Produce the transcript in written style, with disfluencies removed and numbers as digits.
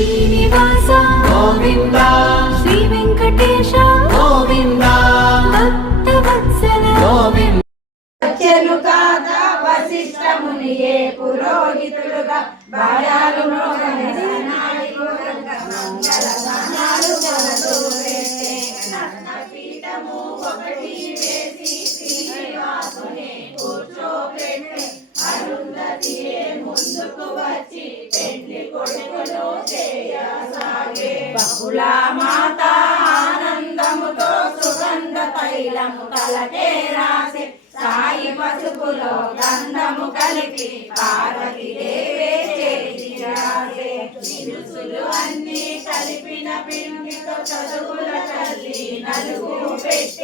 శ్రీనివాస గోవింద శ్రీ వెంకటేశ గోవింద భక్తవత్సల గోవింద వచ్చెను కాదా వశిష్ఠ మునియే పురోహితులుగా బాయాలు పీఠము ఒకటి వేసి శ్రీనివాసుని కూర్చోబెట్టి అరుంధతియే ముందుకు వచ్చి పెళ్లి కొడుకును చేయసాగే బహుళ మాత ఆనందముతో సుగంధ తైలము తలకే రాసి సాయి పసుపులో గంధము కలిపి పార్వతి దేవే చేసి రాసే నిలుసులు అన్ని కలిపిన పిండితో చదువుల తల్లి నలుగు పెట్టి